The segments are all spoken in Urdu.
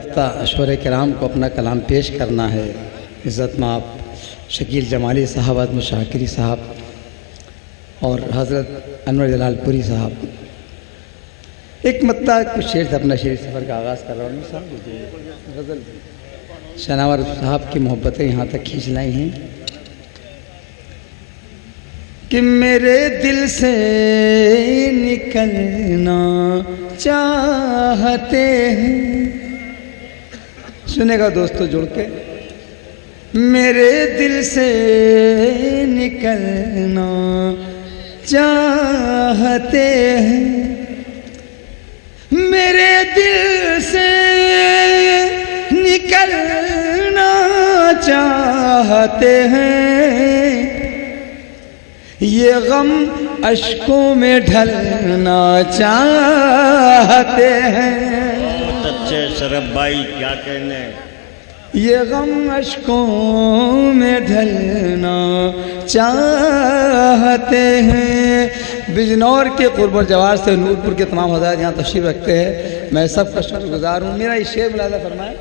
اشور کرام کو اپنا کلام پیش کرنا ہے۔ عزت مآب شکیل جمالی صاحب، عظم شاکری صاحب اور حضرت انور جلال پوری صاحب۔ ایک مطلع کچھ شعر سے اپنا شعری سفر کا آغاز کر رہا ہوں صاحب۔ غزل شناور صاحب کی محبتیں یہاں تک کھینچ لائی ہیں کہ میرے دل سے نکلنا چاہتے ہیں، سنے گا دوستو جڑ کے، میرے دل سے نکلنا چاہتے ہیں، میرے دل سے نکلنا چاہتے ہیں، یہ غم اشکوں میں ڈھلنا چاہتے ہیں۔ بہت اچھے شرف بھائی، کیا کہنے، یہ غم اشکوں میں ڈھلنا چاہتے ہیں۔ بجنور کے قرب الجوار سے نورپور کے تمام حضرات یہاں تشریف رکھتے ہیں، میں سب کا شکر گزار ہوں۔ میرا یہ شعر ملاحظہ فرمائے،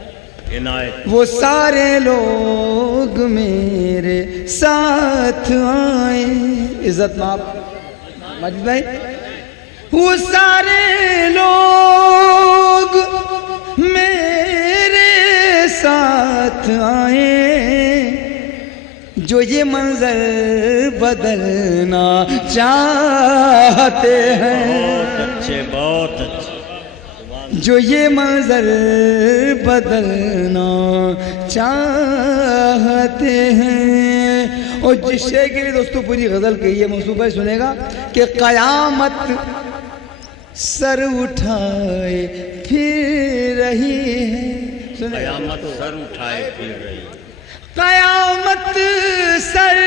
وہ سارے لوگ میرے ساتھ آئیں، عزت مآب مجید بھائی، وہ سارے لوگ میرے ساتھ آئیں، جو یہ منظر بدلنا چاہتے ہیں، بہت اچھے بہت اچھے، جو یہ منظر بدلنا چاہتے ہیں۔ اور جس شے کے لیے دوستو پوری غزل کے یہ منصوبہ سنے گا کہ قیامت سر اٹھائے پھر رہی ہے، قیامت سر اٹھائے پھر رہی، قیامت سر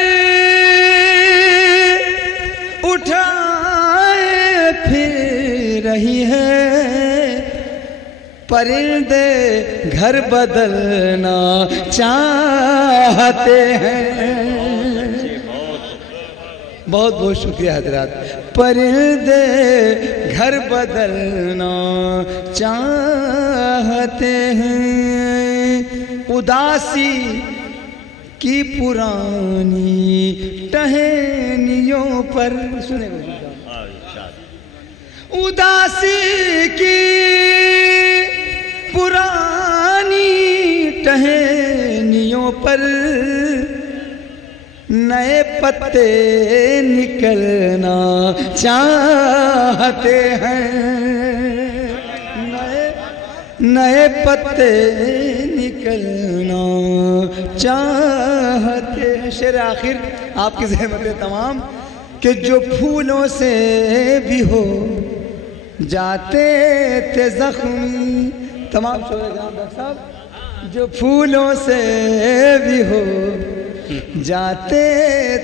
اٹھائے پھر رہی ہے، پرندے گھر بدلنا چاہتے ہیں۔ بہت بہت شکریہ حضرات۔ پرندے گھر بدلنا چاہتے ہیں، اداسی کی پرانی ٹہنیوں پر، سنے گا اداسی کی پرانی ٹہنیوں پر نئے پتے نکلنا چاہتے ہیں، نئے پتے نکلنا چاہتے ہیں۔ شعر آخر آپ کی زحمت تمام کہ جو پھولوں سے بھی ہو جاتے تھے زخمی، تمام شعراء کرام ڈاکٹر صاحب، جو پھولوں سے بھی ہو جاتے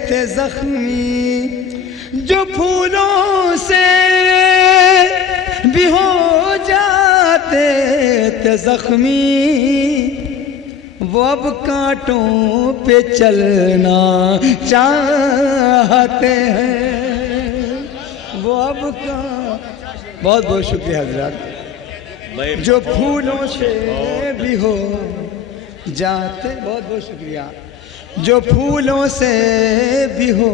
تھے زخمی، جو پھولوں سے بھی ہو جاتے تھے زخمی، وہ اب کانٹوں پہ چلنا چاہتے ہیں، وہ اب بہت بہت شکریہ حضرات۔ جو پھولوں سے بھی ہو جاتے، بہت بہت شکریہ، جو پھولوں سے بھی ہو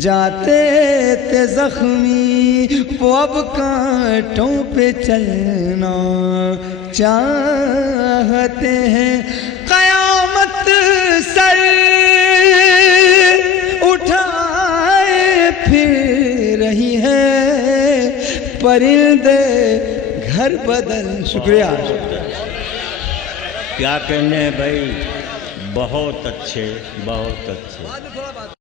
جاتے تھے زخمی، وہ اب کانٹوں پہ چلنا چاہتے ہیں۔ قیامت سر اٹھائے پھر رہی ہے، پرندے گھر بدل، شکریہ، کیا کہنے بھائی، بہت اچھے بہت اچھے۔